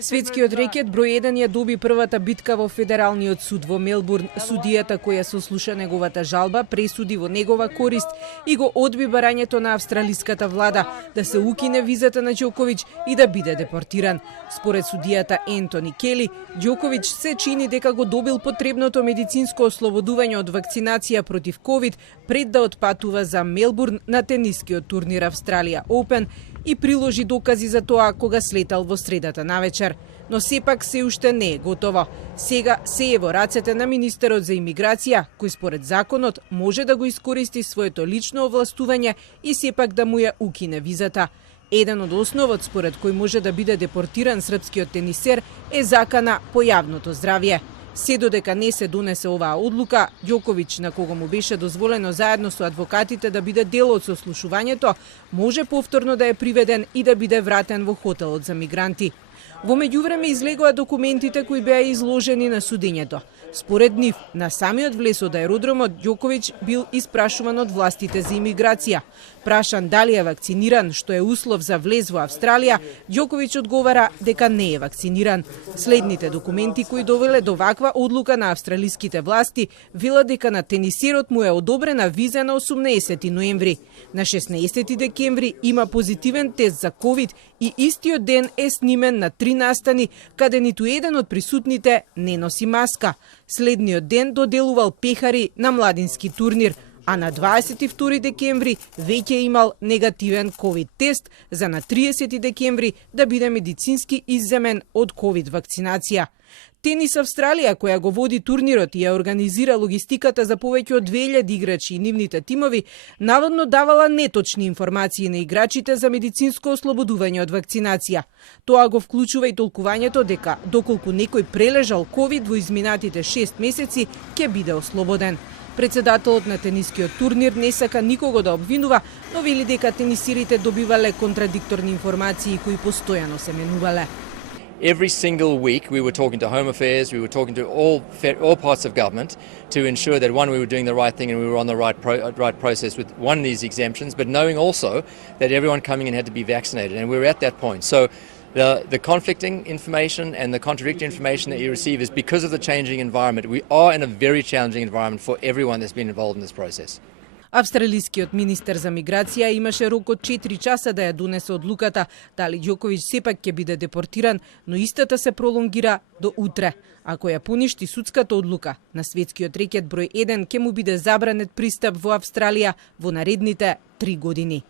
Светскиот рекет број 1 ја доби првата битка во Федералниот суд во Мелбурн. Судијата која сослуша неговата жалба пресуди во негова корист и го одби барањето на австралиската влада да се укине визата на Џоковиќ и да биде депортиран. Според судијата Ентони Кели, Џоковиќ се чини дека го добил потребното медицинско ослободување од вакцинација против ковид пред да отпатува за Мелбурн на тенискиот турнир Австралија Open и приложи докази за тоа кога слетал во средата навечер. Но сепак се уште не е готово. Сега се е во рацете на министерот за имиграција, кој според законот може да го искористи своето лично овластување и сепак да му ја укине визата. Еден од основот според кој може да биде депортиран српскиот тенисер е закана по јавното здравје. Се додека не се донесе оваа одлука, Џоковиќ, на кого му беше дозволено заедно со адвокатите да биде дел од сослушувањето, може повторно да е приведен и да биде вратен во хотелот за мигранти. Во меѓувреме излегоа документите кои беа изложени на судењето. Според нив, на самиот влез од аеродромот, Џоковиќ бил испрашуван од властите за имиграција. Прашан дали е вакциниран, што е услов за влез во Австралија, Џоковиќ одговара дека не е вакциниран. Следните документи кои довеле до ваква одлука на австралиските власти велат дека на тенисерот му е одобрена виза на 18 ноември. На 16 декември има позитивен тест за ковид и истиот ден е снимен на 3 настани каде ниту еден од присутните не носи маска. Следниот ден доделувал пехари на младински турнир, а на 22 декември веќе имал негативен ковид тест за на 30 декември да биде медицински изземен од ковид вакцинација. Тенис Австралија, која го води турнирот и ја организира логистиката за повеќе од 2000 играчи и нивните тимови, наводно давала неточни информации на играчите за медицинско ослободување од вакцинација. Тоа го вклучува и толкувањето дека доколку некој прележал ковид во изминатите 6 месеци, ќе биде ослободен. Председателот на тенискиот турнир не сака никого да обвинува, но вели дека тенисирите добивале контрадикторни информации кои постојано се менувале. Every single week we were talking to Home Affairs, we were talking to all parts of government to ensure that, one, we were doing the right thing and we were on the right process with one of these exemptions, but knowing also that everyone coming in had to be vaccinated, and we were at that point. So the conflicting information and the contradictory information that you receive is because of the changing environment. We are in a very challenging environment for everyone that's been involved in this process. Австралискиот министер за миграција имаше рок од 4 часа да ја донесе одлуката дали Џоковиќ сепак ќе биде депортиран, но истата се пролонгира до утре. Ако ја поништи судската одлука, на светскиот рекет број 1 ќе му биде забранет пристап во Австралија во наредните 3 години.